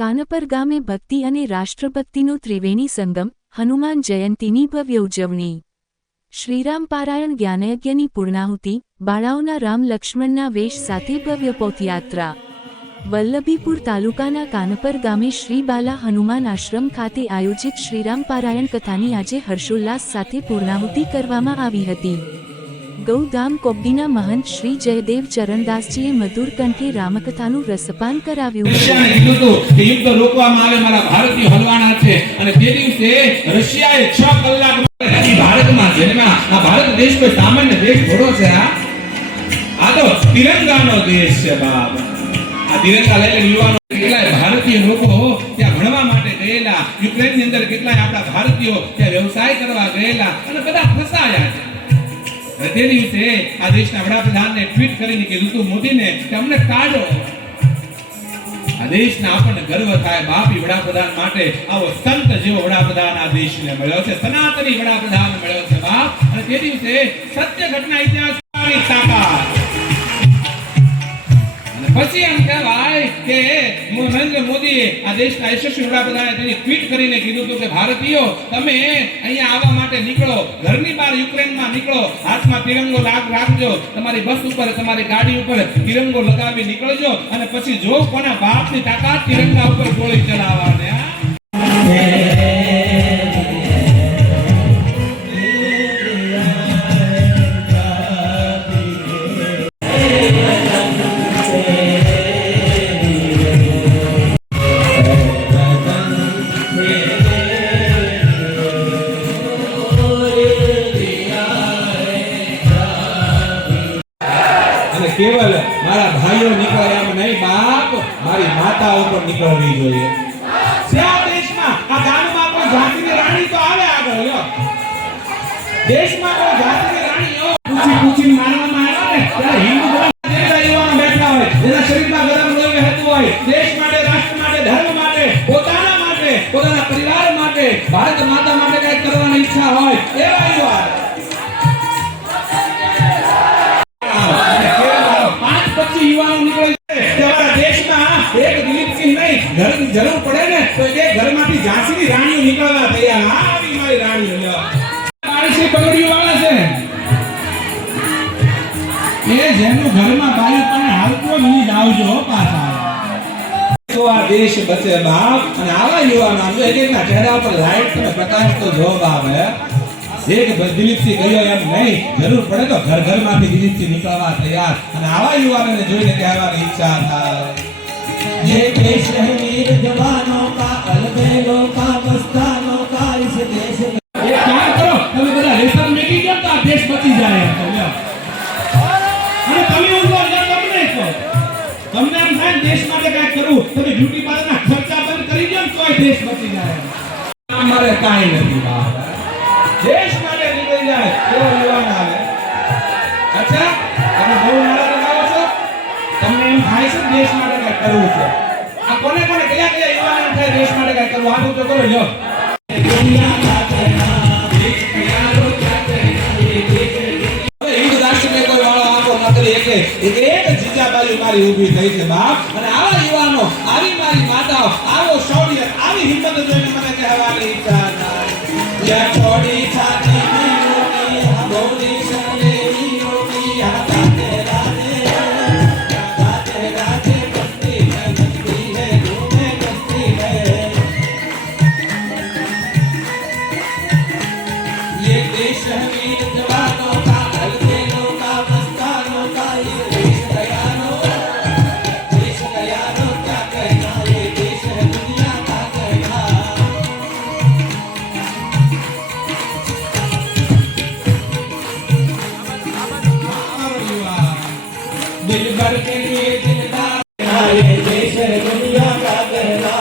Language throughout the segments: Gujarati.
કાનપર ગામે ભક્તિ અને રાષ્ટ્રભક્તિનો ત્રિવેણી સંગમ, હનુમાન જયંતીની ભવ્ય ઉજવણી. શ્રીરામ પારાયણ જ્ઞાનયજ્ઞની પૂર્ણાહુતિ, બાળાઓના રામ લક્ષ્મણના વેશ સાથે ભવ્ય પોથયાત્રા. વલ્લભીપુર તાલુકાના કાનપર ગામે શ્રી બાલા હનુમાન આશ્રમ ખાતે આયોજિત શ્રીરામ પારાયણ કથાની આજે હર્ષોલ્લાસ સાથે પૂર્ણાહુતિ કરવામાં આવી હતી. ગૌધામ કોબ્ડીના મહંત શ્રી જયદેવ ચરણદાસજીએ મધુર કંઠે રામકથાનું રસપાન કરાવ્યું હતું. યુદ્ધ રોકવામાં આવે, મારા ભારતીય હલવાના છે અને તે દિવસે રશિયાએ 6 કલાક ભારતમાં જન્મ્યા. આ ભારત દેશ કોઈ સામાન્ય દેશ થોડો છે. આ તો તિરંગાનો દેશ છે બાપ. આ તિરંગા લઈને યુવાનો કેટલાય ભારતીય લોકો ત્યાં ભણવા માટે ગયેલા, યુક્રેનની અંદર કેટલાય આપણા ભારતીયો ત્યાં વ્યવસાય કરવા ગયેલા અને બધા ફસાયા છે. તે દિવસે આ દેશના વડાપ્રધાનને ટ્વીટ કરીને કીધું તું મોદીને કે અમને કાઢો. આ દેશના આપણને ગર્વ થાય બાપી વડાપ્રધાન માટે આવો સંત જેવો વડાપ્રધાન આ દેશને મળ્યો છે, સનાતની વડાપ્રધાન મળ્યો છે બાપ. અને તે દિવસે સત્ય ઘટના ઇતિહાસની તાકાત. અને પછી એમ કહેવાય કે નરેન્દ્ર મોદીએ આ દેશના યશસ્વી વડાપ્રધાને તેની ટ્વીટ કરીને કીધું હતું કે ભારતીયો તમે અહીંયા આવવા માટે નીકળો, ઘરની બહાર યુક્રેનમાં નીકળો, હાથમાં તિરંગો રાખજો, તમારી બસ ઉપર તમારી ગાડી ઉપર તિરંગો લગાવી નીકળજો અને પછી જો કોના બાપની તાકાત તિરંગા ઉપર ગોળી ચલાવવાને. કેવલ મારા ભાઈઓ નીકળે એમ નહીં બાપ, મારી માતાઓ પણ નીકળવી જોઈએ. આ દેશમાં આ ગામમાં કોઈ જાતિની રાણી તો આવે આગળ લ્યો. દેશમાં કોઈ જાતિની રાણીઓ પૂછી મારવામાં આવે ને ત્યારે હિન્દુ જેટલા યુવાનો બેઠા હોય, જેના શરીરમાં ગરમ લોહી વહેતું હોય, દેશ માટે, રાષ્ટ્ર માટે, ધર્મ માટે, પોતાના માટે, પોતાના પરિવાર માટે, ભારત માતા માટે કંઈક કરવાની ઈચ્છા હોય એવા યુવાનો યુવાનો નીકળે છે. તમારા દેશમાં એક દિલીપસિંહ નહીં, ઘરની જરૂર પડે ને તો એ ઘરમાંથી ઝાંસીની રાણીઓ નીકળવા તૈયાર. આવી મારી રાણીઓ લ્યો. મારી પગડીઓ વાળા છે એ જેનું ઘરમાં બાઈ પણ હાલતો નહીં આવજો પાછા. તો આ દેશ બચે બાપ. અને આવા યુવાનો એકના ચહેરા પર લાઈટ અને પ્રકાશ તો જોબ આવે. એક દિલીપસિંહ ગયો એમ નહીં, જરૂર પડે તો ઘર ઘરમાંથી દિલીપસિંહ નીકળવા તૈયાર. અને આવા યુવાનોને જોઈને કહેવાની ઈચ્છા થાય, ये देश है वीर जवानों का, अलबेलों का, मस्तानों का, इस देश में ये काम करो. તમે બધા રેશન મેકી ગયો તો આ દેશ બચી જાય. અને તમે ઉભો તમને કહો, તમને એમ થાય દેશ માટે કંઈક કરવું, તમે બ્યુટી પાર્લરના ખર્ચા બંધ કરી દો તો આ દેશ બચી જાય. અમારે કાઈ નથી બાપ. દેશ માટે નીકળી જાય એવો યુવાન આવે. અચ્છા તમે બહુ નારા લગાવો છો, તમને એમ થાય છે દેશ માટે કંઈક કરવું છે. આ કોને કોને કયા કયા યુવાન એમ થાય દેશ માટે કંઈક કરવું? આ તો કરો લ્યો. હિન્દુ રાષ્ટ્ર ને કોઈ વાળો આંખો ન કરી શકે. એક જીજાબાઈ મારી ઊભી થઈ છે બાપ. અને આવા યુવાનો, આવી મારી માતાઓ, આવો શૌર્ય, આવી હિંમત જોઈને મને કહેવાની ઈચ્છા થાય, या छोड़ी छाती की रोटी भगोरी सने की रोटी गाते राधे बस्ती है घूमे बस्ती है. ये देश है वीर जवानों का, अलबेलों का, मस्तानों का, ये देश गयानो क्या कहना, ये देश है दुनिया का कहना. दिल भर के लिए दिलदार, ये देश है दुनिया का कहना.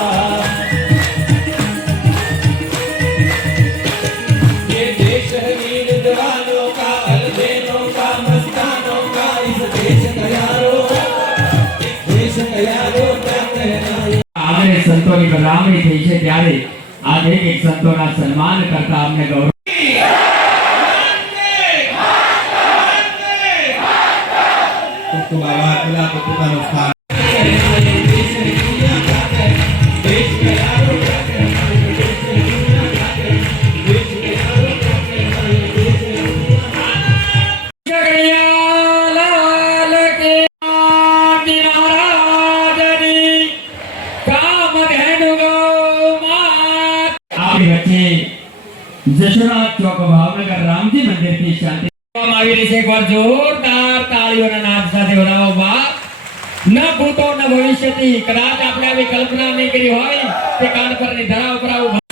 ये देश है वीर जवानों का, अलबेलों का, मस्तानों का, इस देश का यारो क्या कहना. आगे संतों की बदनामी થઈ છે ત્યારે આજે એક સંતોના સન્માન કરતા અમને ગૌરવ. तो बाबा अल्लाह को पुकारो. જશોનાથ ચોક ભાવનગર રામજી મંદિરથી શાંતિ આપવામાં આવી રહી છે. એકવાર જોરદાર તાળીઓના નાદ સાથે વધાવો બા. ન ભૂતો ન ભવિષ્યથી કદાચ આપણે આવી કલ્પના નહીં કરી હોય કે કાન પરની ધરા ઉપર આવું